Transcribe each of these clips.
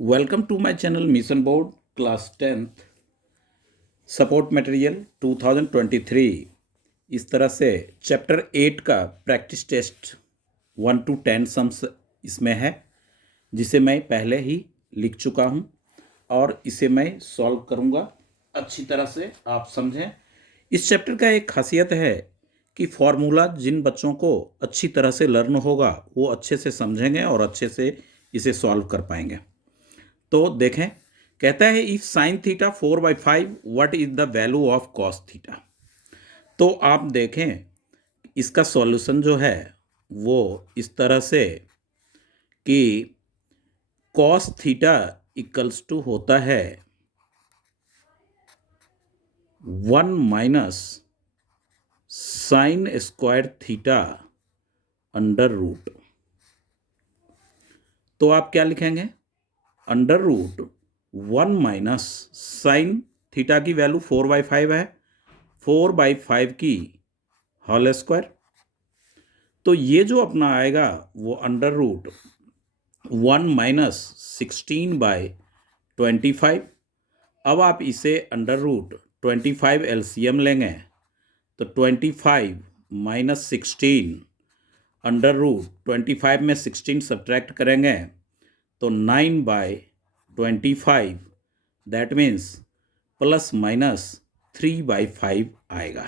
Welcome to my channel mission board class 10th support material 2023। इस तरह से chapter 8 का प्रैक्टिस टेस्ट 1 to 10 सम्स इसमें है, जिसे मैं पहले ही लिख चुका हूं और इसे मैं सॉल्व करूंगा अच्छी तरह से आप समझें। इस चैप्टर का एक खासियत है कि फॉर्मूला जिन बच्चों को अच्छी तरह से लर्न होगा वो अच्छे से समझेंगे और अच्छे से इसे सॉल्व कर पाएंगे। तो देखें, कहता है if sine theta 4/5 what is the value of cos theta. तो आप देखें, इसका सॉल्यूशन जो है वो इस तरह से कि कॉस थीटा इक्वल्स टू होता है 1 minus sine square theta under root. तो आप क्या लिखेंगे? Under root 1 minus sine theta की वैल्यू 4/5 है, 4/5 की होल स्क्वायर। तो ये जो अपना आएगा वो अंडर रूट 1 माइनस 16/25। अब आप इसे अंडर रूट 25 एलसीएम लेंगे तो 25 माइनस 16 अंडर रूट 25 में 16 सब्ट्रैक्ट करेंगे तो 9/25, दैट मीन्स प्लस माइनस 3/5 आएगा।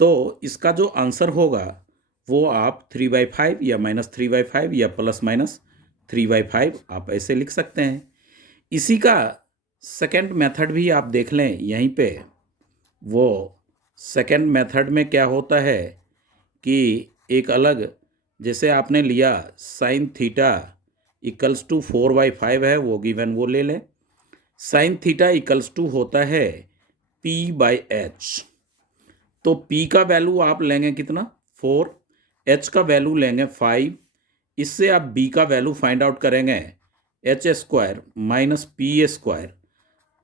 तो इसका जो आंसर होगा वो आप 3/5 या -3/5 या प्लस माइनस 3/5 आप ऐसे लिख सकते हैं। इसी का सेकंड मेथड भी आप देख लें यहीं पे। वो सेकंड मेथड में क्या होता है कि एक अलग, जैसे आपने लिया साइन थीटा इक्वल्स टू 4/5 है, वो गिवन वो ले लें। साइन थीटा इक्वल्स टू होता है P/H। तो P का वैल्यू आप लेंगे कितना? 4, H का वैल्यू लेंगे 5। इससे आप B का वैल्यू फाइंड आउट करेंगे H² minus P²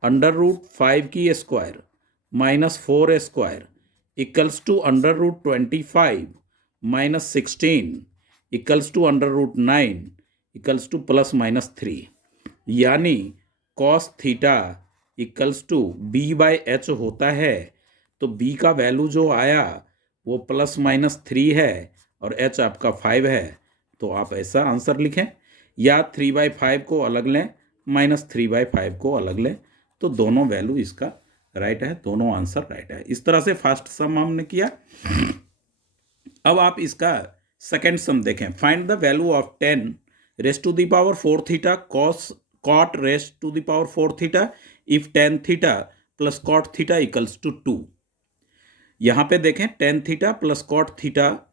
under root 5 की square minus 4² equals to under root 25 minus 16 equals to under root 9 equals to plus minus 3। यानी cos theta equals to B/H होता है। तो B का वैल्यू जो आया वो प्लस माइनस 3 है और H आपका 5 है। तो आप ऐसा आंसर लिखें, या 3/5 को अलग लें, माइनस 3/5 को अलग लें, तो दोनों वैल्यू इसका राइट है, दोनों आंसर राइट है। इस तरह से फर्स्ट सम हमने किया। अब आप इसका सेकेंड सम देखें। Find the value of 10 raised to the power 4 theta cos cot raised to the power 4 theta if 10 theta plus cot theta equals to 2। यहां पे देखें 10 theta plus cot theta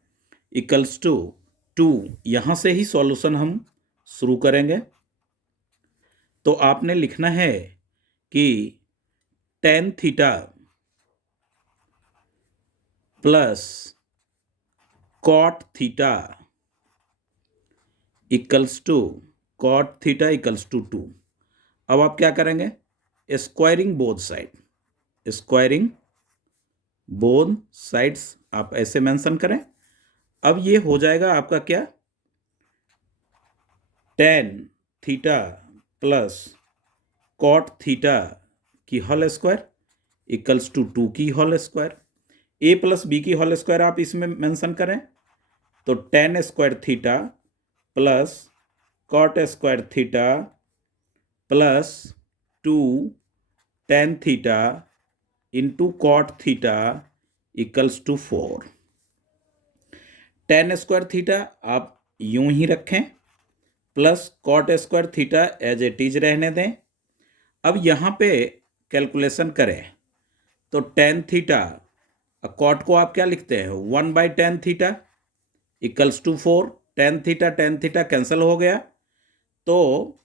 equals to 2। यहां से ही solution हम शुरू करेंगे। तो आपने लिखना है कि 10 theta plus cot theta equals to cot theta equals to 2। अब आप क्या करेंगे? Squaring both side, squaring both sides आप ऐसे मेंशन करें। अब ये हो जाएगा आपका क्या? 10 थीटा प्लस कॉट थीटा की होल स्क्वायर इक्वल्स टू 2 की whole square. A plus B की होल स्क्वायर आप इसमें मेंशन करें तो 10 square theta plus cot square theta plus 2 10 theta into cot theta equals to 4। 10 square theta आप यूं ही रखें plus cot square theta as it is रहने दें। अब यहाँ पे कैलकुलेशन करें तो 10 थीटा, कॉट को आप क्या लिखते हैं? 1/10 theta equals to 4। 10 theta cancel हो गया तो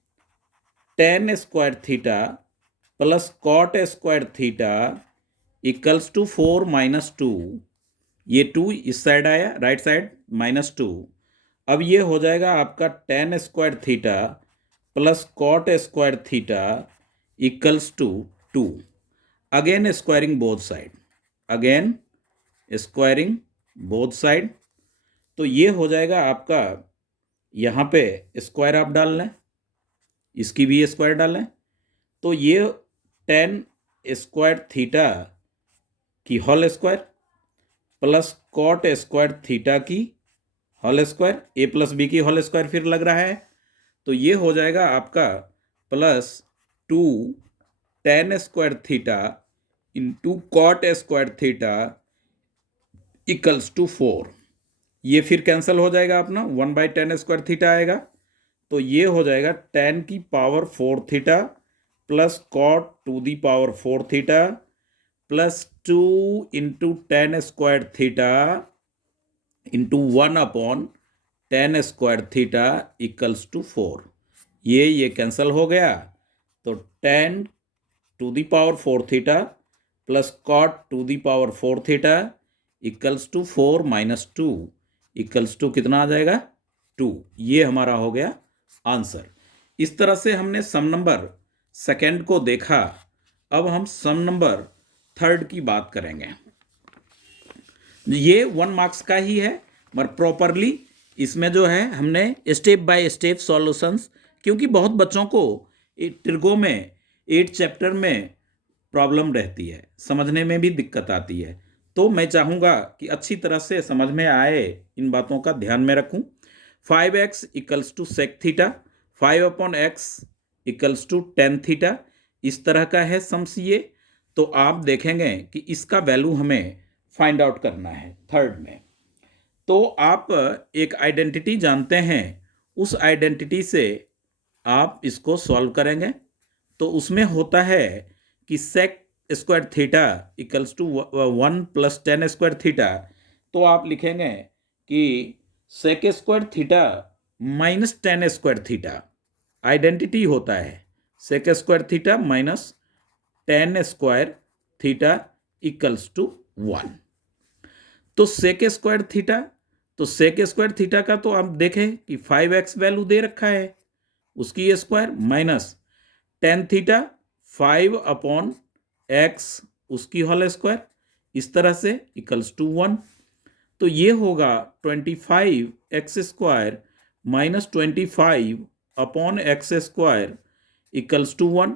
10 square theta plus cot square theta equals to 4 minus 2। ये 2 इस साइड आया, राइट साइड माइनस 2। अब ये हो जाएगा आपका 10 square theta plus cot square theta equals to 2। Again squaring both side, again squaring both side. तो ये हो जाएगा आपका, यहाँ पे स्क्वायर आप डाल लें, इसकी भी स्क्वायर डालें, तो ये टेन स्क्वायर थीटा की whole square plus cot square theta की whole square, A plus B की होल स्क्वायर फिर लग रहा है, तो ये हो जाएगा आपका plus 2 ten square theta into cot square theta equals to 4। ये फिर कैंसिल हो जाएगा अपना, 1/10 स्क्वायर थीटा आएगा, तो ये हो जाएगा 10 की power 4 theta plus cot to the power 4 theta plus 2 into 10 square theta into 1/10 square theta equals to 4। ये कैंसिल हो गया, तो 10 to the power 4 theta plus cot to the power 4 theta equals to 4 minus 2 equals to कितना आ जाएगा 2। ये हमारा हो गया आंसर। इस तरह से हमने सम नंबर सेकेंड को देखा। अब हम सम नंबर थर्ड की बात करेंगे। ये 1 मार्क्स का ही है, मगर प्रॉपरली इसमें जो है हमने स्टेप बाय स्टेप सॉल्यूशंस, क्योंकि बहुत बच्चों को ट्रिगो में 8 चैप्टर में प्रॉब्लम रहती है, समझने में भी दिक्कत आती है, तो मैं चाहूँगा कि अच्छी तरह से समझ में आए, इन बातों का ध्यान में रखूँ। 5x equals to sec theta, 5/x equals to tan theta, इस तरह का है सम्स ये। तो आप देखेंगे कि इसका वैल्यू हमें फाइंड आउट करना है थर्ड में। तो आप एक आइडेंटिटी जानते हैं, उस आइडेंटिटी से आप इसको सॉल्व करेंगे। तो उसमें होता है कि sec square theta equals to 1 plus 10 square theta, तो आप लिखेंगे कि sec square theta minus 10 square theta identity होता है, sec square theta minus 10 square theta equals to 1। तो सेक स्क्वायर थीटा, तो सेक स्क्वायर थीटा का तो आप देखें कि 5x वैल्यू दे रखा है, उसकी square minus tan theta 5/x उसकी होल स्क्वायर, इस तरह से इक्वल्स टू 1। तो ये होगा 25x square minus 25/x square equals to 1।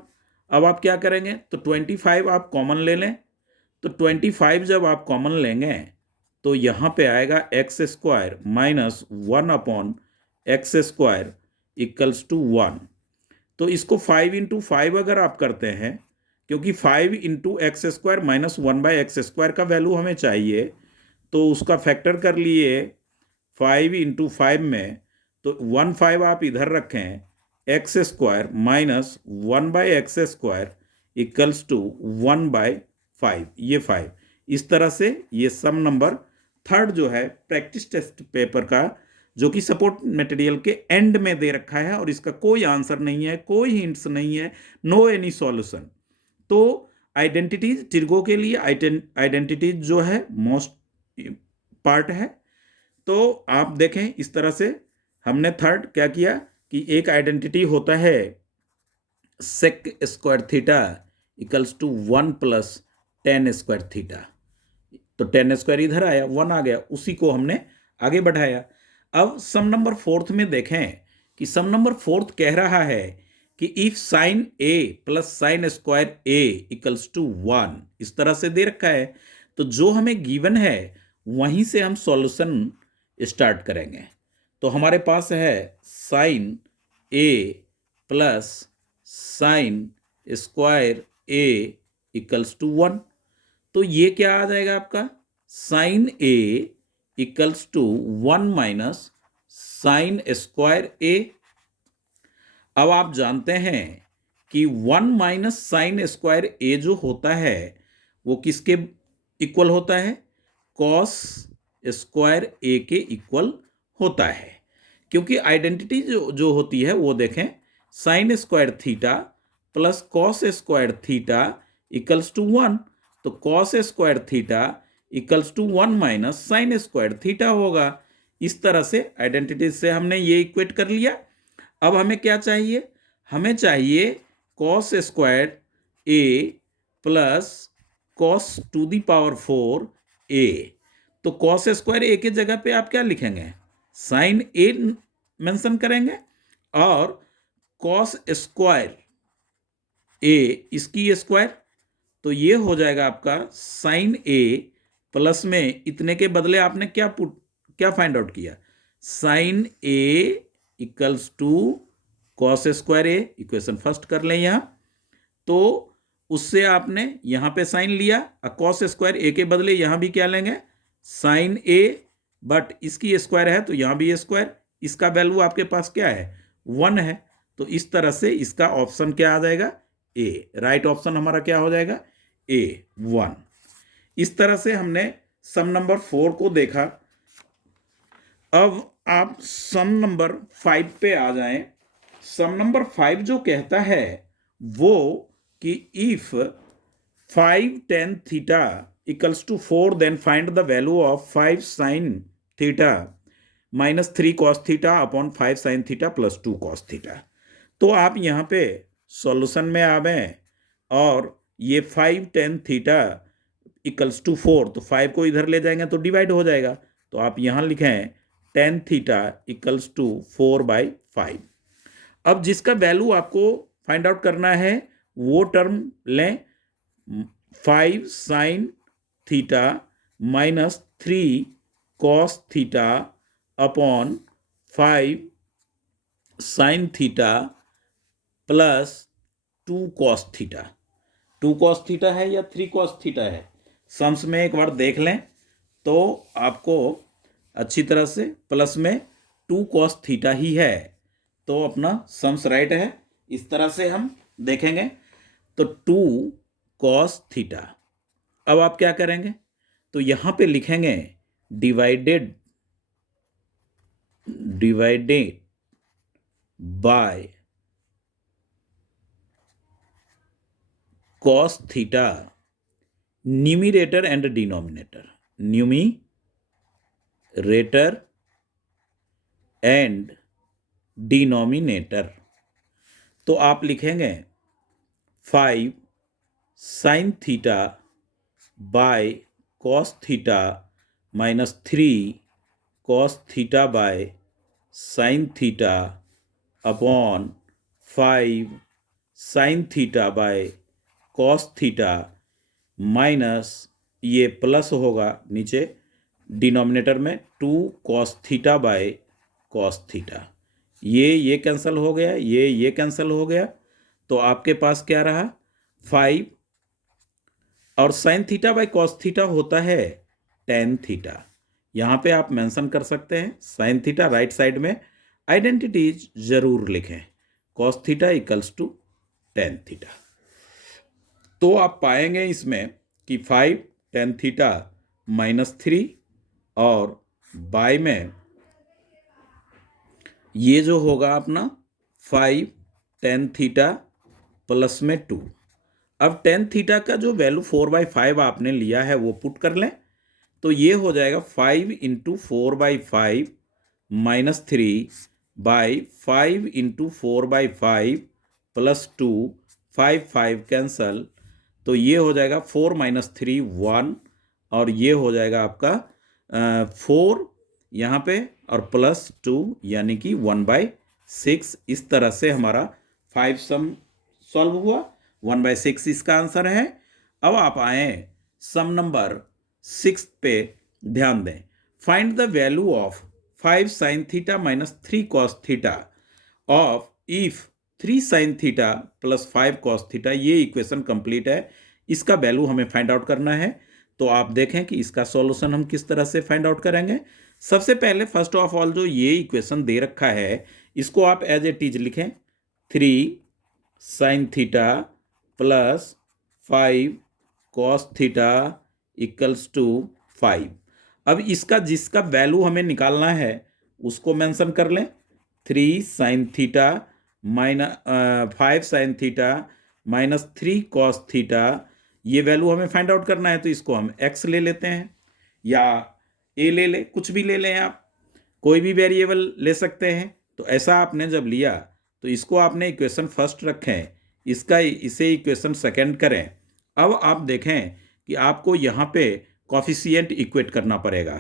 अब आप क्या करेंगे, तो 25 आप कॉमन ले लें, तो 25 जब आप कॉमन लेंगे तो यहाँ पे आएगा x square minus 1/x square equals to 1। तो इसको 5 इंटू 5 अगर आप करते हैं, क्योंकि 5 into x square minus 1/x square का वैल्यू हमें चाहिए, तो उसका फैक्टर कर लिए 5 इंटू 5 में, तो 1/5 आप इधर रखें, x square minus 1/x square equals to 1/5, ये 5। इस तरह से ये सम नंबर थर्ड जो है प्रैक्टिस टेस्ट पेपर का, जो कि सपोर्ट मटेरियल के एंड में दे रखा है, और इसका कोई आंसर नहीं है, कोई हिंट्स नहीं है, नो एनी सॉल्यूशन। तो आइडेंटिटीज ट्रिगो के लिए आइडेंटिटीज जो है मोस्ट पार्ट है। तो आप देखें इस तरह से हमने थर्ड क्या किया कि एक आइडेंटिटी होता है sec square theta equals to 1 plus 10 square theta, तो 10 स्क्वायर इधर आया, 1 आ गया, उसी को हमने आगे बढ़ाया। अब सम नंबर फोर्थ में देखें कि सम नंबर फोर्थ कह रहा है कि if sine A plus sine square A equals to 1, इस तरह से दे रखा है। तो जो हमें गिवन है वहीं से हम सॉल्यूशन स्टार्ट करेंगे। तो हमारे पास है sine A plus sine square A equals to 1, तो ये क्या आ जाएगा आपका, sine A equals to 1 minus sine square A. अब आप जानते हैं कि 1 माइनस साइन स्क्वायर ए जो होता है वो किसके इक्वल होता है, कॉस स्क्वायर ए के इक्वल होता है। क्योंकि आइडेंटिटी जो होती है वो देखें, sine square theta plus cos square theta equals to 1, तो cos square theta equals to 1 minus sine square theta होगा। इस तरह से आइडेंटिटी से हमने ये इक्वेट कर लिया। अब हमें क्या चाहिए, हमें चाहिए cos square A plus cos to the power 4 A. तो कॉस स्क्वायर ए के जगह पे आप क्या लिखेंगे, साइन ए मेंशन करेंगे, और कॉस स्क्वायर ए इसकी स्क्वायर, तो ये हो जाएगा आपका साइन ए प्लस में इतने के बदले आपने क्या फाइंड आउट किया, sine A equals to cos square A, equation first कर लें यहाँ, तो उससे आपने यहाँ पे साइन लिया, कॉस स्क्वायर ए के बदले यहाँ भी क्या लेंगे, साइन ए, बट इसकी स्क्वायर है तो यहाँ भी स्क्वायर, इसका वैल्यू आपके पास क्या है 1 है, तो इस तरह से इसका ऑप्शन क्या आ जाएगा ए, राइट ऑप्शन हमारा क्या हो जाएगा ए 1। इस तरह से हमने सम नंबर 4 को देखा। अब आप सम नंबर 5 पे आ जाएं। सम नंबर 5 जो कहता है वो कि if 5 tan theta equals to 4 then find the value of 5 sin theta minus 3 cos theta upon 5 sin theta plus 2 cos theta. तो आप यहाँ पे सॉल्यूशन में आवें और ये 5 tan थीटा इक्वल्स टू 4, तो 5 को इधर ले जाएंगे तो डिवाइड हो जाएगा, तो आप यहाँ लिखें tan थीटा इक्वल्स टू 4/5। अब जिसका वैल्यू आपको फाइंड आउट करना है वो टर्म लें, 5 sin theta minus 3 cos theta upon 5 sin theta plus 2 cos theta. 2 cos theta है या 3 cos थीटा है, सम्स में एक बार देख लें तो आपको अच्छी तरह से प्लस में 2 cos थीटा ही है, तो अपना सम्स राइट है। इस तरह से हम देखेंगे तो 2 cos थीटा। अब आप क्या करेंगे, तो यहां पे लिखेंगे divided by cos theta numerator and denominator, numerator and denominator. तो आप लिखेंगे 5 sin theta by cos theta minus 3 cos theta by sin theta upon 5 sin theta by cos theta minus ये प्लस होगा नीचे डिनोमिनेटर में 2 cos theta by cos theta, ये cancel हो गया, ये कैंसिल हो गया, तो आपके पास क्या रहा 5 और sin theta by cos theta होता है tan थीटा। यहाँ पे आप मेंशन कर सकते हैं sin थीटा, राइट साइड में आइडेंटिटीज जरूर लिखें, cos theta equals to tan theta. तो आप पाएंगे इसमें कि 5 tan थीटा माइनस 3 और बाय में ये जो होगा अपना 5 tan थीटा प्लस में 2। अब tan थीटा का जो वैल्यू 4/5 आपने लिया है वो पुट कर लें, तो ये हो जाएगा 5 into 4/5 minus 3 by 5 into 4/5 plus 2, 5 cancel, तो ये हो जाएगा 4 माइनस 3 1, और ये हो जाएगा आपका 4 यहाँ पे और प्लस 2 यानी कि 1/6। इस तरह से हमारा 5 सम सॉल्व हुआ, 1/6 इसका आंसर है। अब आप आए सम नंबर 6 पे ध्यान दें। Find the value of 5 sin theta minus 3 cos theta of if 3 sin theta plus 5 cos theta. ये इक्वेशन कंप्लीट है, इसका वैल्यू हमें फाइंड आउट करना है। तो आप देखें कि इसका सॉल्यूशन हम किस तरह से फाइंड आउट करेंगे। सबसे पहले फर्स्ट ऑफ ऑल जो ये इक्वेशन दे रखा है इसको आप एज इट इज लिखें, 3 sin theta plus 5 cos theta equals to 5। अब इसका जिसका वैल्यू हमें निकालना है उसको मेंशन कर लें, 3 sin theta minus 5 sin theta minus 3 cos theta. ये वैल्यू हमें फाइंड आउट करना है, तो इसको हम x ले लेते हैं या a ले लें, कुछ भी ले लें, आप कोई भी वेरिएबल ले सकते हैं। तो ऐसा आपने जब लिया तो इसको आपने इक्वेशन फर्स्ट रखें, इसे इक्वेशन सेकंड करें। अब आप देखें कि आपको यहाँ पे कॉफिशिएंट इक्वेट करना पड़ेगा,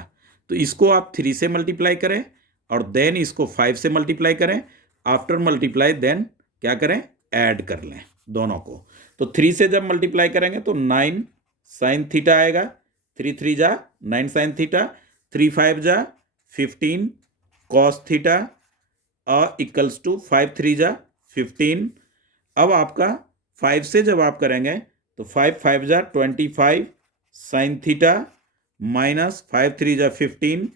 तो इसको आप 3 से मल्टीप्लाई करें और देन इसको 5 से मल्टीप्लाई करें, आफ्टर मल्टीप्लाई देन क्या करें, ऐड कर लें दोनों को। तो 3 से जब मल्टीप्लाई करेंगे तो 9 साइन थीटा आएगा, 3 3 जा 9 साइन थीटा, 3 5 जा 15 कॉस थीटा और इक्वल्स टू 5 3 जा 15। अब आपका 5 से जब आप करेंगे तो 5 5 जा 25 साइन थीटा माइनस 5 3 जा 15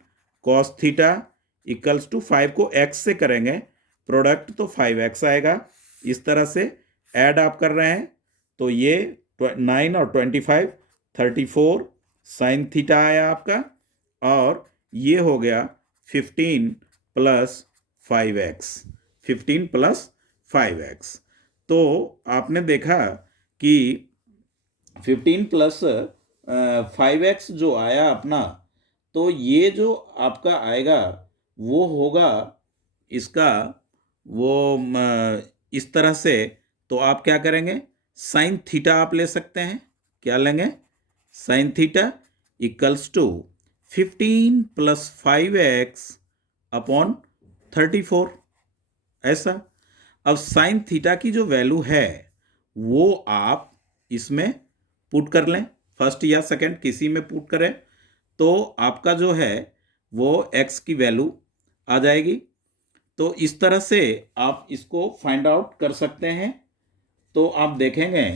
कॉस थीटा इक्वल्स टू 5 को x से करेंगे प्रोडक्ट तो 5x आएगा। इस तरह से ऐड आप कर रहे हैं तो ये 9 और 25 34 साइन थीटा आया आपका, और ये हो गया 15 प्लस 5x, 15 प्लस 5x। तो आपने देखा कि 15 प्लस 5x जो आया अपना, तो ये जो आपका आएगा वो होगा इसका वो इस तरह से। तो आप क्या करेंगे, साइन थीटा आप ले सकते हैं, क्या लेंगे, sine theta equals to 15 plus 5x upon 34 ऐसा। अब साइन थीटा की जो वैल्यू है वो आप इसमें पुट कर लें, फर्स्ट या सेकंड किसी में पुट करें तो आपका जो है वो x की वैल्यू आ जाएगी। तो इस तरह से आप इसको फाइंड आउट कर सकते हैं। तो आप देखेंगे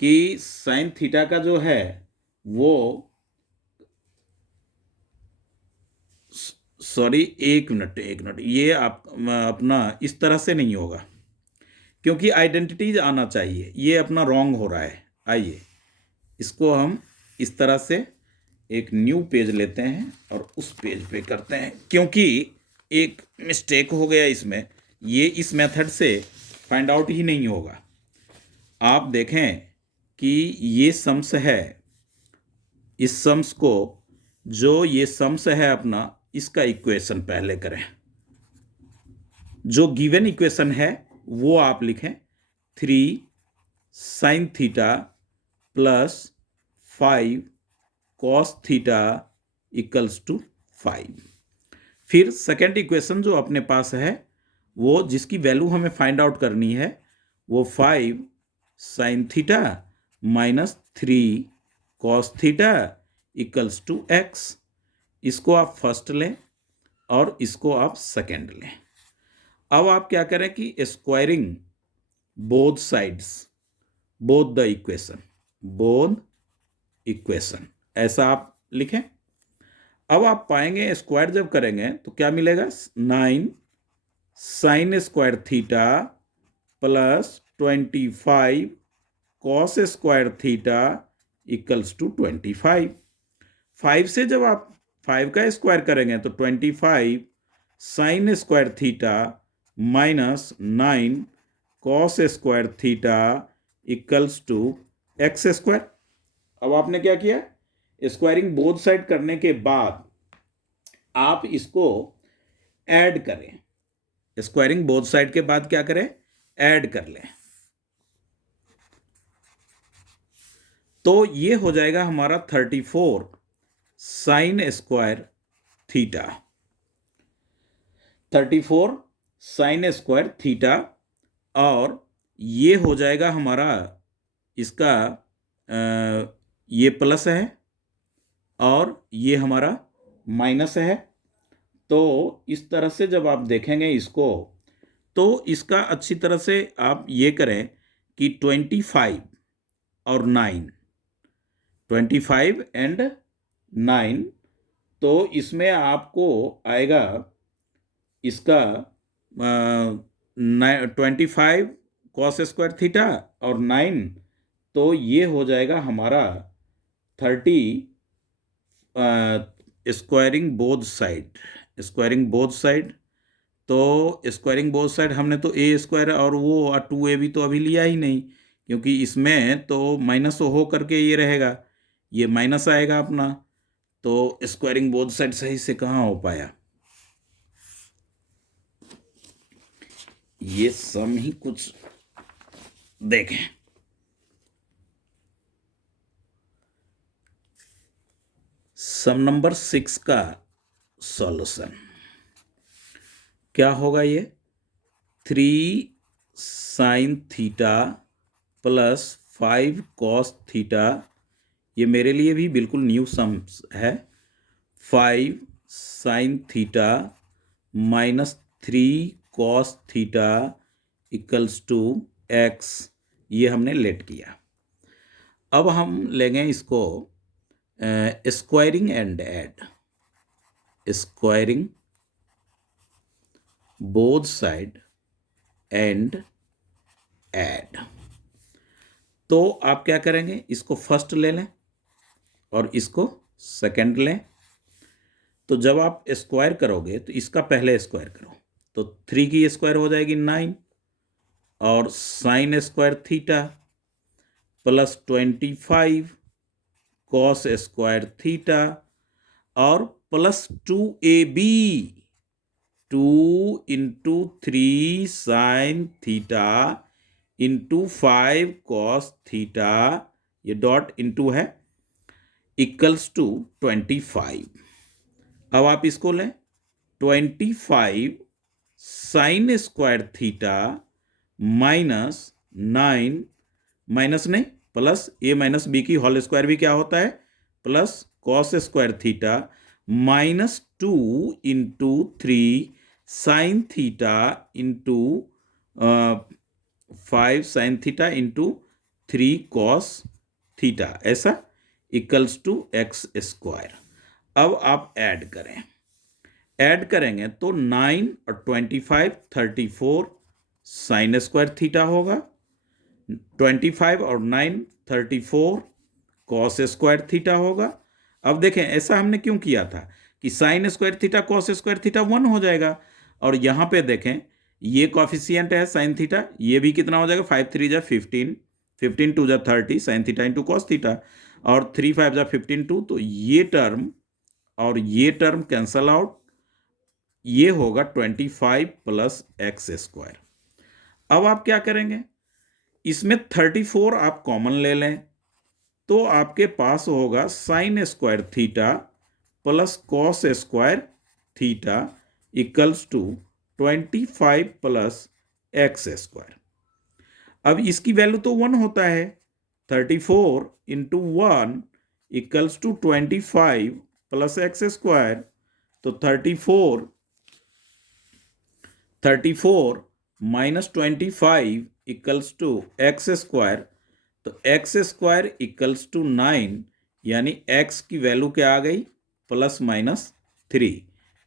कि साइन थीटा का जो है वो, सॉरी एक मिनट, ये आप अपना इस तरह से नहीं होगा क्योंकि आइडेंटिटीज आना चाहिए, ये अपना रॉन्ग हो रहा है। आइए इसको हम इस तरह से एक न्यू पेज लेते हैं और उस पेज पे करते हैं, क्योंकि एक मिस्टेक हो गया इसमें, ये इस मेथड से फाइंड आउट ही नहीं होगा। आप देखें कि ये सम्स है, इस सम्स को, जो ये सम्स है अपना, इसका इक्वेशन पहले करें। जो गिवन इक्वेशन है वो आप लिखें 3 sine theta plus 5 cos theta equals to 5। फिर सेकेंड इक्वेशन जो अपने पास है वो, जिसकी वैल्यू हमें फाइंड आउट करनी है, वो 5 sine theta minus 3 cos theta equals to x। इसको आप फर्स्ट लें और इसको आप सेकेंड लें। अब आप क्या करें कि squaring both sides, both the equation ऐसा आप लिखें। अब आप पाएंगे स्क्वायर जब करेंगे तो क्या मिलेगा, 9 sine square theta plus 25 cos square theta equals to 25। 5 से जब आप 5 का स्क्वायर करेंगे तो 25 sine square theta minus 9 cos square theta equals to x square. अब आपने क्या किया, स्क्वायरिंग बोथ साइड करने के बाद आप इसको ऐड करें। स्क्वायरिंग बोथ साइड के बाद क्या करें, ऐड कर लें। तो ये हो जाएगा हमारा 34 sign square theta, 34 sign square theta, और ये हो जाएगा हमारा इसका ये प्लस है और ये हमारा माइनस है। तो इस तरह से जब आप देखेंगे इसको, तो इसका अच्छी तरह से आप ये करें कि 25 और 9, 25 एंड 9, तो इसमें आपको आएगा इसका 25 कॉस स्क्वायर थीटा और 9, तो ये हो जाएगा हमारा 30 स्क्वायरिंग बोथ साइड। तो स्क्वायरिंग बोथ साइड हमने तो ए स्क्वायर और वो 2ab तो अभी लिया ही नहीं, क्योंकि इसमें तो माइनस हो करके ये रहेगा, ये माइनस आएगा अपना। तो स्क्वायरिंग बोथ साइड सही से कहाँ हो पाया, ये सम ही कुछ देखें। सम नंबर 6 का सॉल्यूशन क्या होगा, ये 3 sine theta plus 5 cos theta, ये मेरे लिए भी बिल्कुल न्यू सम है। 5 sine theta minus 3 cos theta equals to x, ये हमने लेट किया। अब हम लेंगे इसको squaring and add, squaring both side and add. तो आप क्या करेंगे, इसको फर्स्ट ले लें और इसको सेकंड लें। तो जब आप स्क्वायर करोगे तो इसका पहले स्क्वायर करो, तो 3 की स्क्वायर हो जाएगी 9 और sine square theta plus 25 cos square theta और plus 2ab, 2 into 3 sine theta into 5 cos theta, ये डॉट इंटू है, इक्वल्स टू 25। अब आप इसको लें, 25 sine square theta minus 9, minus नहीं प्लस, ए माइनस बी की होल स्क्वायर भी क्या होता है plus cos square theta minus 2 into 3 sine theta into 5 sine theta into 3 cos theta, ऐसा इक्वल्स टू एक्स स्क्वायर। अब आप ऐड करें, ऐड करेंगे तो 9 और 25 34 साइन स्क्वायर थीटा होगा, 25 और 9 34 कॉस स्क्वायर थीटा होगा। अब देखें ऐसा हमने क्यों किया था कि sign square theta cos square theta 1 हो जाएगा, और यहाँ पे देखें ये कॉफिशिएंट है साइन थीटा, ये भी कितना हो जाएगा 5 3 जा 15, 15 2 जा 30 sign theta into cos theta, और 3 5 जा 15 2, तो ये टर्म और ये टर्म कैंसल आउट, ये होगा 25 प्लस एक्स स्क्वायर। अब आप क्या करेंगे, इसमें 34 आप कॉमन ले लें, तो आपके पास होगा sine square theta plus cos square theta equals to 25 plus x square. अब इसकी वैल्यू तो 1 होता है, 34 into 1 equals to 25 plus x square, तो 34 minus 25 equals to x square, तो एक्स स्क्वायर इक्वल्स टू 9, यानी एक्स की वैल्यू क्या आ गई plus minus 3,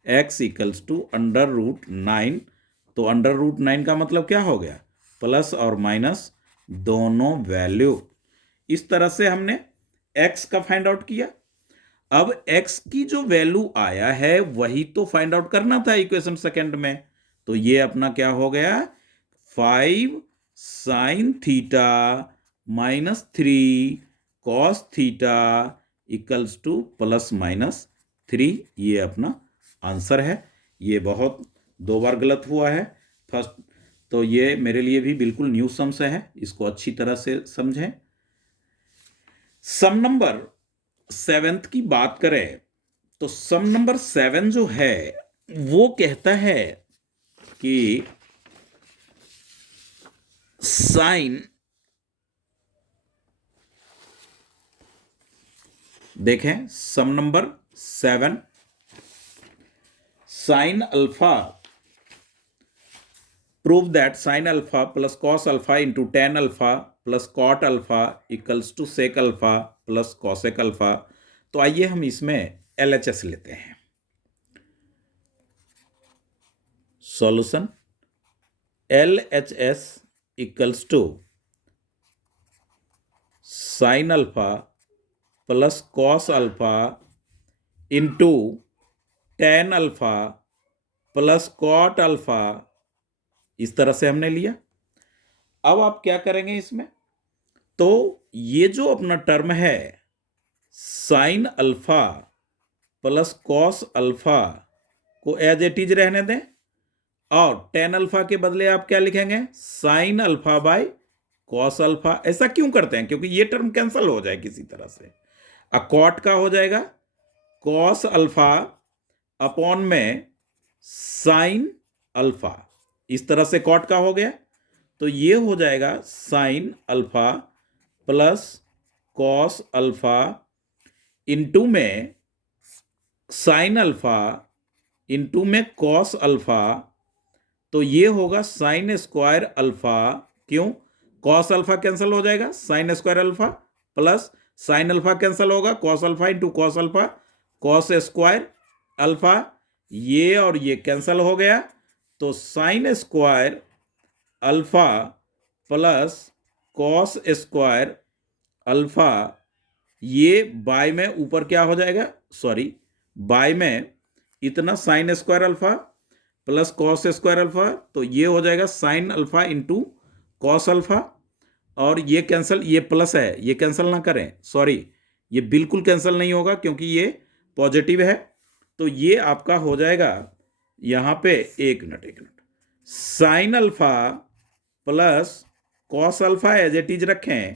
x equals to under root 9, तो अंडर रूट 9 का मतलब क्या हो गया प्लस और माइनस दोनों वैल्यू। इस तरह से हमने एक्स का फाइंड आउट किया। अब एक्स की जो वैल्यू आया है वही तो फाइंड आउट करना था इक्वेशन सेकंड में, तो ये अपना क्या हो गया 5 sine theta minus 3 cos theta equals to plus minus 3, ये अपना आंसर है। ये बहुत 2 बार गलत हुआ है फर्स्ट, तो ये मेरे लिए भी बिल्कुल न्यू सम से है, इसको अच्छी तरह से समझें। सम नंबर 7 की बात करें तो सम नंबर 7 जो है वो कहता है कि साइन, देखें sum number 7, sine alpha, prove that sine alpha plus cos alpha into tan alpha plus cot alpha equals to sec alpha plus cosec alpha. तो आइए हम इसमें LHS लेते हैं। Solution LHS equals to sine alpha plus cos alpha into tan alpha plus cot alpha, इस तरह से हमने लिया। अब आप क्या करेंगे इसमें, तो ये जो अपना टर्म है sign alpha plus cos alpha को एज इट इज रहने दें, और टेन अल्फा के बदले आप क्या लिखेंगे sine alpha by cos alpha. ऐसा क्यों करते हैं, क्योंकि ये टर्म कैंसिल हो जाए किसी तरह से। कॉट का हो जाएगा कॉस अल्फा अपॉन में साइन अल्फा, इस तरह से कॉट का हो गया। तो ये हो जाएगा sine alpha plus cos alpha into में साइन अल्फा इंटू में कॉस अल्फा, तो ये होगा साइन स्क्वायर अल्फा। क्यों? कॉस अल्फा कैंसिल हो जाएगा, sine square alpha plus sine alpha cancel होगा, cos alpha into cos alpha, cos square alpha, ये और ये कैंसिल हो गया, तो sine square alpha plus cos square alpha, ये बाय में ऊपर क्या हो जाएगा, सॉरी बाय में इतना sign square alpha plus cos square alpha, तो ये हो जाएगा sine alpha into cos alpha, और ये कैंसिल, ये प्लस है, ये कैंसिल ना करें, सॉरी ये बिल्कुल कैंसिल नहीं होगा क्योंकि ये पॉजिटिव है। तो ये आपका हो जाएगा यहाँ पे, एक minute, sine alpha plus cos alpha as it is रखें,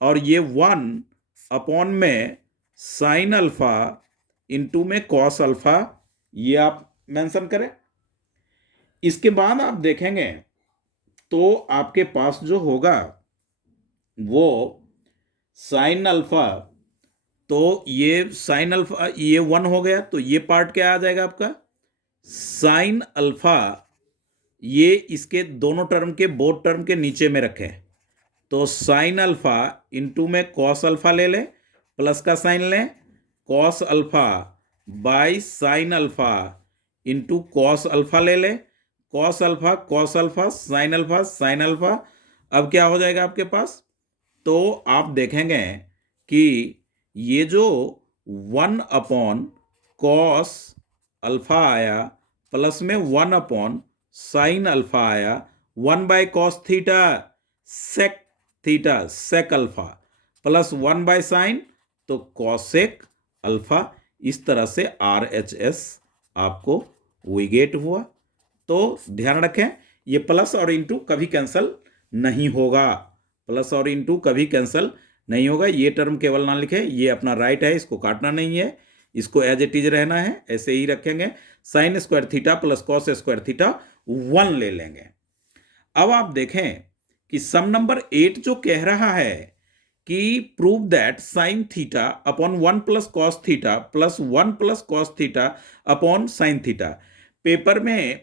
और ये 1 में साइन अल्फा इंटू में कॉस अल्फा, ये आप मेंशन करें। इसके बाद आप देखेंगे तो आपके पास जो होगा वो साइन अल्फा, तो ये साइन अल्फा ये 1 हो गया, तो ये पार्ट क्या आ जाएगा आपका साइन अल्फा, ये इसके दोनों टर्म के बोथ टर्म के नीचे में रखें, तो साइन अल्फा इंटू में कॉस अल्फा ले लें, प्लस का साइन लें, cos alpha by sine alpha into cos alpha ले लें, cos alpha sine alpha sine alpha. अब क्या हो जाएगा आपके पास, तो आप देखेंगे कि ये जो 1 कॉस अल्फा आया प्लस में 1 साइन अल्फा आया, 1/कॉस थीटा सेक अल्फा प्लस 1/साइन, तो कॉसेक अल्फा। इस तरह से RHS आपको वी हुआ। तो ध्यान रखें ये प्लस और इंटू कभी कैंसिल नहीं होगा, प्लस और इंटू कभी कैंसिल नहीं होगा। ये टर्म केवल ना लिखें, ये अपना राइट है, इसको काटना नहीं है, इसको एज इट इज रहना है, ऐसे ही रखेंगे। Sign square theta plus cos square theta 1 ले लेंगे। अब आप देखें कि सम नंबर 8 जो कह रहा है कि prove that sine theta upon 1 plus cos theta plus 1 plus cos theta upon sine theta paper में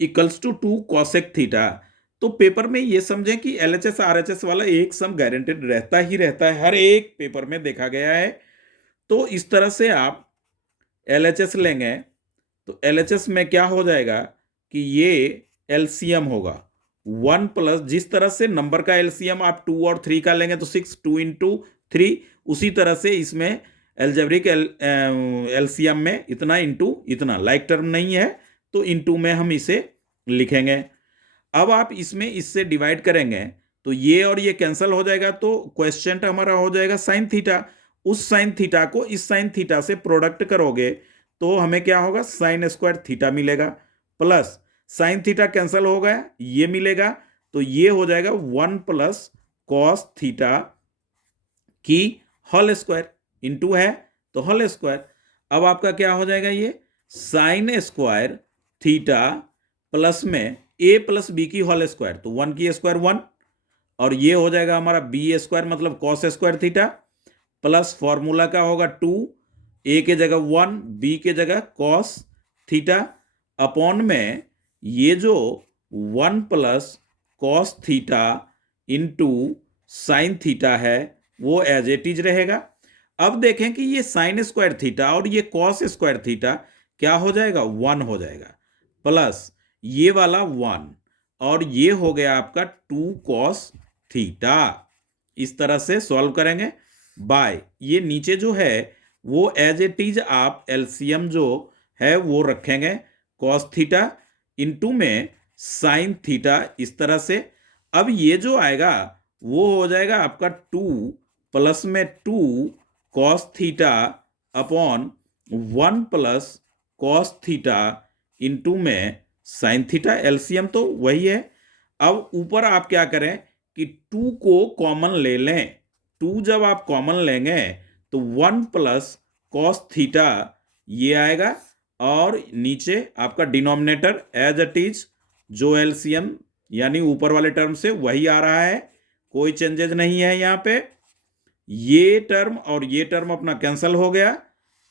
इक्वल्स टू 2 कॉसेक थीटा। तो पेपर में ये समझें कि LHS RHS वाला एक सम गारंटेड रहता ही रहता है, हर एक पेपर में देखा गया है। तो इस तरह से आप LHS लेंगे तो LHS में क्या हो जाएगा कि ये LCM होगा 1 प्लस, जिस तरह से नंबर का LCM आप 2 और 3 का लेंगे तो 6, 2 इंटू 3, उसी तरह से इसमें एल्जेब्रिक LCM में इतना इंटू इतना, लाइक टर्म नहीं है तो इंटू में हम इसे लिखेंगे। अब आप इसमें इससे डिवाइड करेंगे तो ये और ये कैंसिल हो जाएगा, तो क्वेश्चन हमारा हो जाएगा साइन थीटा। उस साइन थीटा को इस साइन थीटा से प्रोडक्ट करोगे तो हमें क्या होगा, साइन स्क्वायर थीटा मिलेगा, प्लस साइन थीटा कैंसिल हो गया, ये मिलेगा, तो ये हो जाएगा 1 प्लस कॉस थीटा की होल स्क्वायर, इंटू है तो होल स्क्वायर। अब आपका क्या हो जाएगा, ये साइन स्क्वायर थीटा प्लस में a प्लस बी की होल स्क्वायर, तो 1 की स्क्वायर 1, और ये हो जाएगा हमारा b स्क्वायर मतलब cos square theta, plus formula का होगा 2, a के जगह 1, b के जगह कॉस थीटा, अपॉन में ये जो 1 plus cos theta into sine theta है वो एज इट इज रहेगा। अब देखें कि ये साइन स्क्वायर थीटा और ये कॉस स्क्वायर थीटा क्या हो जाएगा, 1 हो जाएगा, प्लस ये वाला 1, और ये हो गया आपका 2 कॉस थीटा। इस तरह से सॉल्व करेंगे बाय, ये नीचे जो है वो एज इट इज आप LCM जो है वो रखेंगे, कॉस थीटा इंटू में साइन थीटा, इस तरह से। अब ये जो आएगा वो हो जाएगा आपका 2 प्लस में 2 cos theta upon 1 plus cos theta into में साइन थीटा, LCM तो वही है। अब ऊपर आप क्या करें कि 2 को कॉमन ले लें, 2 जब आप कॉमन लेंगे तो 1 प्लस कॉस थीटा ये आएगा, और नीचे आपका डिनोमिनेटर एज इट इज जो LCM यानी ऊपर वाले टर्म से वही आ रहा है, कोई चेंजेज नहीं है यहाँ पे। ये टर्म और ये टर्म अपना कैंसिल हो गया,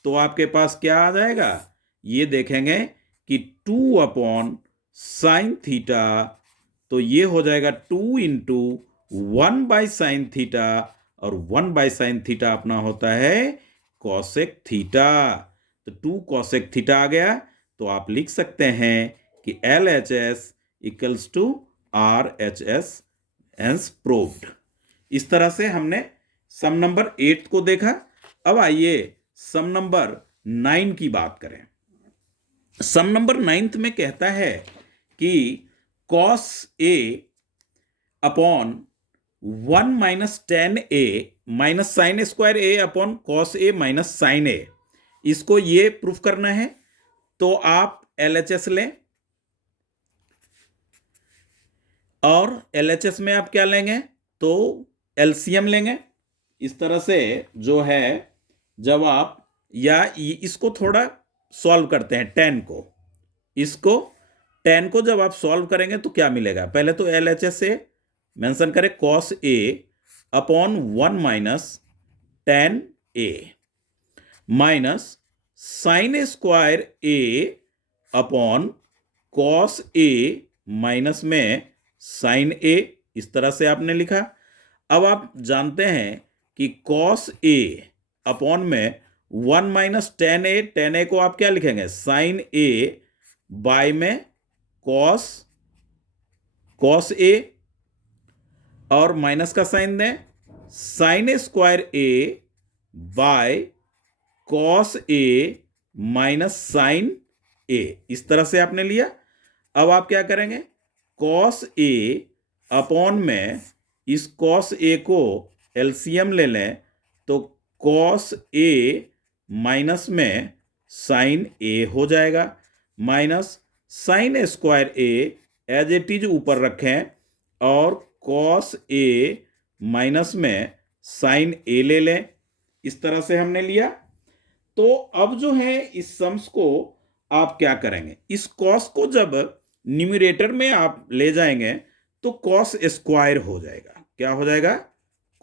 तो आपके पास क्या आ जाएगा, ये देखेंगे कि 2 अपॉन साइन थीटा, तो ये हो जाएगा 2 इंटू 1 बाई साइन थीटा, और 1 बाई साइन थीटा अपना होता है कॉसेक थीटा। तो 2 कॉसेक थीटा आ गया, तो आप लिख सकते हैं कि LHS equals to RHS, hence proved. इस तरह से हमने सम नंबर 8 को देखा। अब आइए सम नंबर 9 की बात करें। सम नंबर 9 में कहता है कि cos A upon 1 minus tan A minus sine square A upon cos A minus sine A, इसको ये प्रूफ करना है। तो आप LHS लें, और LHS में आप क्या लेंगे, तो LCM लेंगे। इस तरह से जो है, जब आप या इसको थोड़ा सॉल्व करते हैं, टेन को जब आप सॉल्व करेंगे तो क्या मिलेगा, पहले तो LHS से मेंशन करें cos A upon 1 minus tan A minus sine square A upon cos A minus में साइन ए, इस तरह से आपने लिखा। अब आप जानते हैं कि कॉस ए अपॉन में 1 माइनस टेन ए को आप क्या लिखेंगे, साइन ए बाय में कॉस ए, और माइनस का साइन दें, sine square A by cos A minus sine A, इस तरह से आपने लिया। अब आप क्या करेंगे, कॉस ए अपॉन में इस कॉस ए को एलसीएम ले लें, तो कॉस ए माइनस में साइन ए हो जाएगा, minus sine square A as it is ऊपर रखें, और कॉस ए माइनस में साइन ए ले लें। इस तरह से हमने लिया। तो अब जो है इस सम्स को आप क्या करेंगे, इस कॉस को जब न्यूमरेटर में आप ले जाएंगे तो कॉस स्क्वायर हो जाएगा। क्या हो जाएगा,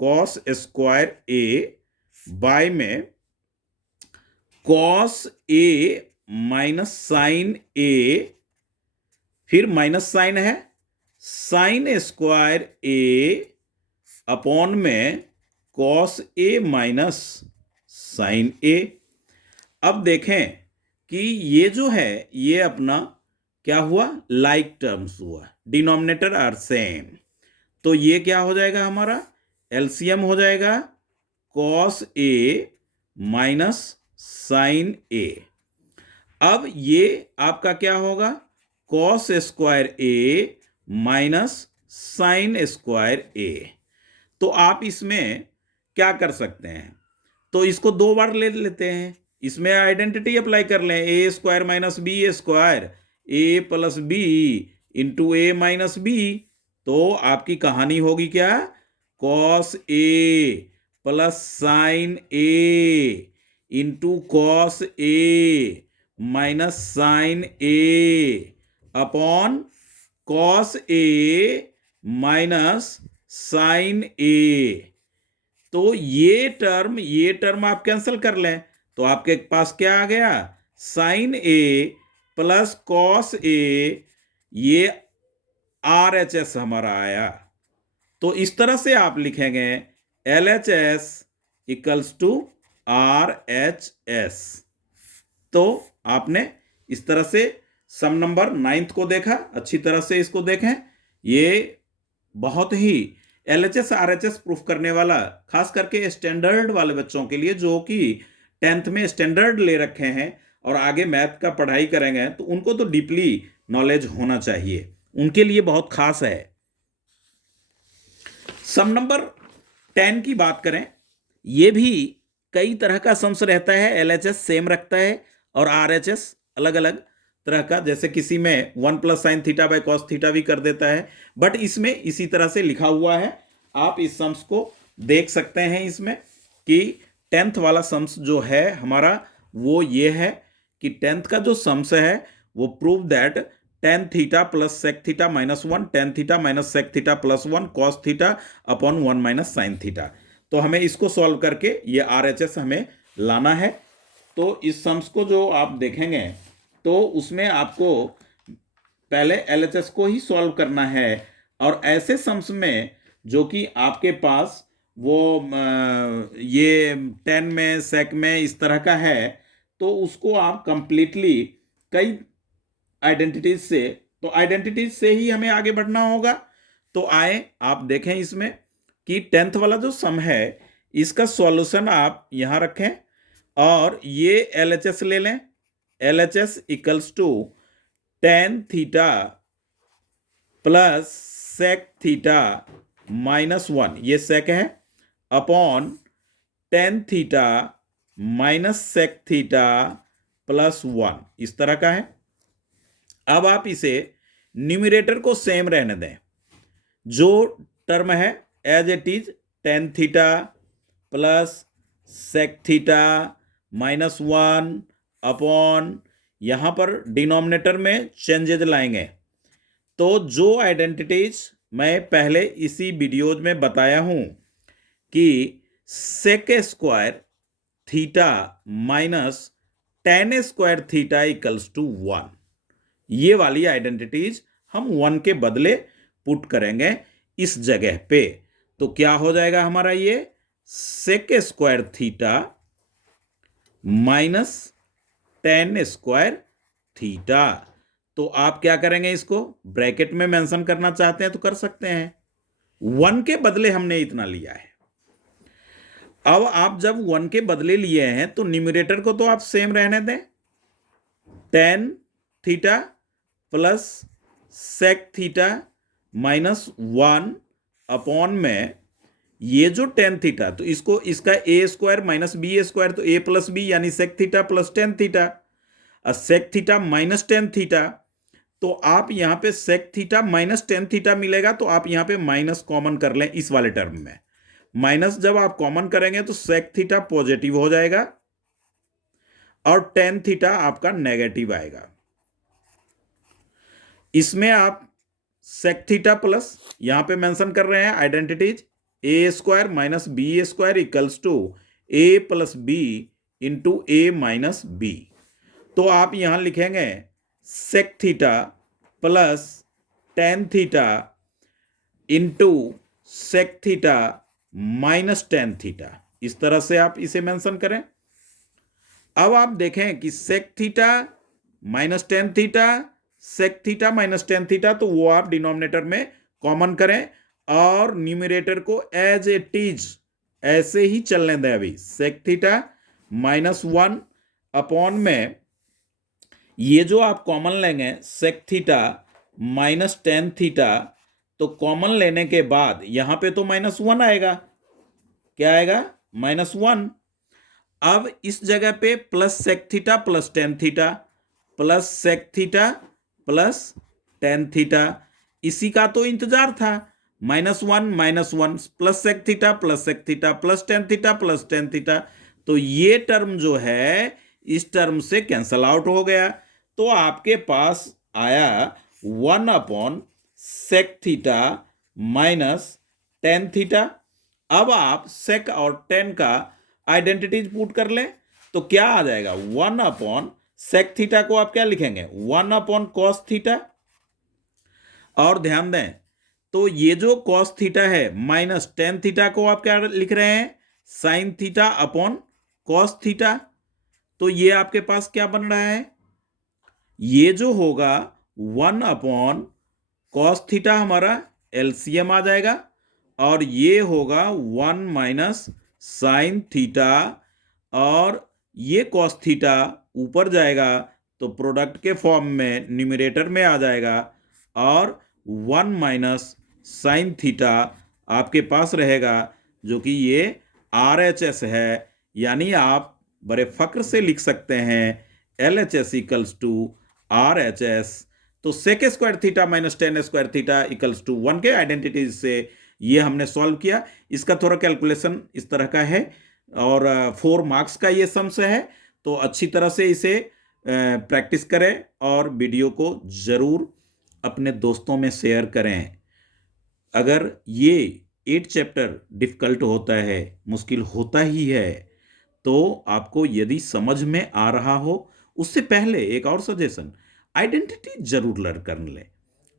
कॉस स्क्वायर ए बाय में कॉस ए माइनस साइन ए, फिर माइनस साइन है, साइन स्क्वायर ए अपॉन में कॉस ए माइनस साइन ए। अब देखें कि ये जो है ये अपना क्या हुआ, लाइक टर्म्स हुआ, डिनोमिनेटर आर सेम। तो ये क्या हो जाएगा, हमारा एलसीएम हो जाएगा कॉस ए माइनस साइन ए। अब ये आपका क्या होगा, कॉस स्क्वायर ए माइनस साइन स्क्वायर ए। तो आप इसमें क्या कर सकते हैं, तो इसको दो बार ले लेते हैं, इसमें आइडेंटिटी अप्लाई कर लें, ए square minus B square, A plus B into A minus B. तो आपकी कहानी होगी क्या, cos A plus sign A into cos A minus sine A upon cos A minus sine ए। तो ये टर्म आप कैंसिल कर लें, तो आपके पास क्या आ गया, sign A plus cos A, ये RHS हमारा आया। तो इस तरह से आप लिखेंगे LHS इक्वल्स टू RHS। तो आपने इस तरह से सम नंबर 9 को देखा, अच्छी तरह से इसको देखें। ये बहुत ही LHS RHS प्रूफ करने वाला, खास करके स्टैंडर्ड वाले बच्चों के लिए जो कि 10th में स्टैंडर्ड ले रखे हैं और आगे मैथ का पढ़ाई करेंगे, तो उनको तो डीपली नॉलेज होना चाहिए, उनके लिए बहुत खास है। सम नंबर 10 की बात करें, ये भी कई तरह का सम्स रहता है, LHS सेम रखता है और RHS अलग अलग तरह का, जैसे किसी में 1 plus sine theta by cos theta भी कर देता है, बट इसमें इसी तरह से लिखा हुआ है। आप इस सम्स को देख सकते हैं इसमें कि 10th वाला सम्स जो है हमारा वो ये है कि 10th का जो सम्स है वो prove that tan theta plus sec theta minus one, tan theta minus sec theta plus one, cos theta upon one minus sine theta. तो हमें इसको सॉल्व करके ये RHS हमें लाना है। तो इस सम्स को जो आप देखेंगे तो उसमें आपको पहले LHS को ही सॉल्व करना है, और ऐसे सम्स में जो कि आपके पास वो ये 10 में सेक में इस तरह का है, तो उसको आप कंप्लीटली कई आइडेंटिटीज से, तो आइडेंटिटीज से ही हमें आगे बढ़ना होगा। तो आए आप देखें इसमें कि 10th वाला जो सम है इसका सॉल्यूशन आप यहां रखें और ये LHS ले लें। LHS equals to tan theta plus sec theta minus one, ये सेक है, upon tan theta minus sec theta plus one, इस तरह का है। अब आप इसे न्यूमरेटर को सेम रहने दें, जो टर्म है as it is tan theta plus sec theta minus one upon, यहां पर डिनोमिनेटर में चेंजेज लाएंगे। तो जो आइडेंटिटीज मैं पहले इसी वीडियोज में बताया हूं कि sec square theta minus tan square theta equals to one, ये वाली आइडेंटिटीज हम वन के बदले पुट करेंगे इस जगह पे। तो क्या हो जाएगा हमारा, ये sec square theta minus tan square theta. तो आप क्या करेंगे, इसको ब्रैकेट में मेंशन करना चाहते हैं तो कर सकते हैं, वन के बदले हमने इतना लिया है। अब आप जब वन के बदले लिए हैं तो न्यूमरेटर को तो आप सेम रहने दें, tan theta plus sec theta minus one upon में ये जो टेन थीटा, तो इसको इसका A square minus B square, तो ए प्लस बी यानी sec theta plus tan theta, और sec theta minus tan theta. तो आप यहां पे sec theta minus tan theta मिलेगा, तो आप यहां पे माइनस कॉमन कर लें इस वाले टर्म में। माइनस जब आप कॉमन करेंगे तो सेक थीटा पॉजिटिव हो जाएगा और टेन थीटा आपका नेगेटिव आएगा। इसमें आप सेक थीटा प्लस यहां पे मेंशन कर रहे हैं identities, A square minus B square equals to A plus B into A minus B. तो आप यहां लिखेंगे sec theta plus tan theta into sec theta minus tan theta, इस तरह से आप इसे मेंशन करें। अब आप देखें कि sec theta minus tan theta, sec theta minus tan theta, तो वो आप डिनोमिनेटर में कॉमन करें और न्यूमरेटर को एज इट इज ऐसे ही चलने दें। अभी sec theta minus one upon में ये जो आप कॉमन लेंगे sec theta minus tan theta, तो कॉमन लेने के बाद यहां पे तो माइनस वन आएगा, क्या आएगा, माइनस वन। अब इस जगह पे plus sec theta plus tan theta plus sec theta plus tan theta, इसी का तो इंतजार था, minus one plus sec theta plus sec theta plus tan theta plus tan theta. तो ये टर्म जो है इस टर्म से कैंसल आउट हो गया, तो आपके पास आया one upon sec theta minus tan theta. अब आप सेक और टेन का आइडेंटिटीज पुट कर लें तो क्या आ जाएगा, वन अपॉन सेक थीटा को आप क्या लिखेंगे, वन अपॉन कॉस थीटा। और ध्यान दें तो ये जो कॉस थीटा है माइनस टेन थीटा को आप क्या लिख रहे हैं, sine theta upon cos theta. तो ये आपके पास क्या बन रहा है, ये जो होगा वन अपॉन कॉस थीटा हमारा एलसीएम आ जाएगा, और ये होगा वन माइनस साइन थीटा, और ये कॉस थीटा ऊपर जाएगा तो प्रोडक्ट के फॉर्म में न्यूमरेटर में आ जाएगा, और वन माइनस साइन थीटा आपके पास रहेगा, जो कि ये RHS है। यानी आप बड़े फक्र से लिख सकते हैं LHS इक्वल्स टू RHS। तो sec square theta minus tan square theta equals to one के आइडेंटिटीज से ये हमने सॉल्व किया। इसका थोड़ा कैलकुलेशन इस तरह का है और 4 मार्क्स का ये सम्स है, तो अच्छी तरह से इसे प्रैक्टिस करें और वीडियो को ज़रूर अपने दोस्तों में शेयर करें। अगर ये 8 चैप्टर डिफ़िकल्ट होता है, मुश्किल होता ही है, तो आपको यदि समझ में आ रहा हो, उससे पहले एक और सजेशन, आइडेंटिटी ज़रूर लर्न कर लें।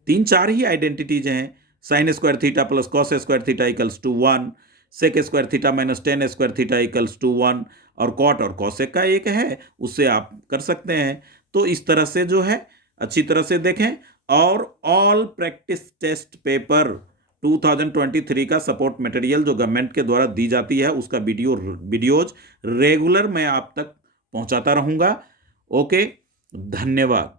3-4 ही आइडेंटिटीज़ हैं, sin square theta plus cos square theta equals to 1, sec square theta minus tan square theta equals to 1 और कॉट और कॉसेक का एक है, उससे आप कर सकते हैं। तो इस तरह से जो है अच्छी तरह से देखें और ऑल प्रैक्टिस टेस्ट पेपर 2023 का सपोर्ट मटेरियल जो गवर्नमेंट के द्वारा दी जाती है उसका वीडियोज रेगुलर मैं आप तक पहुंचाता रहूंगा। ओके, धन्यवाद।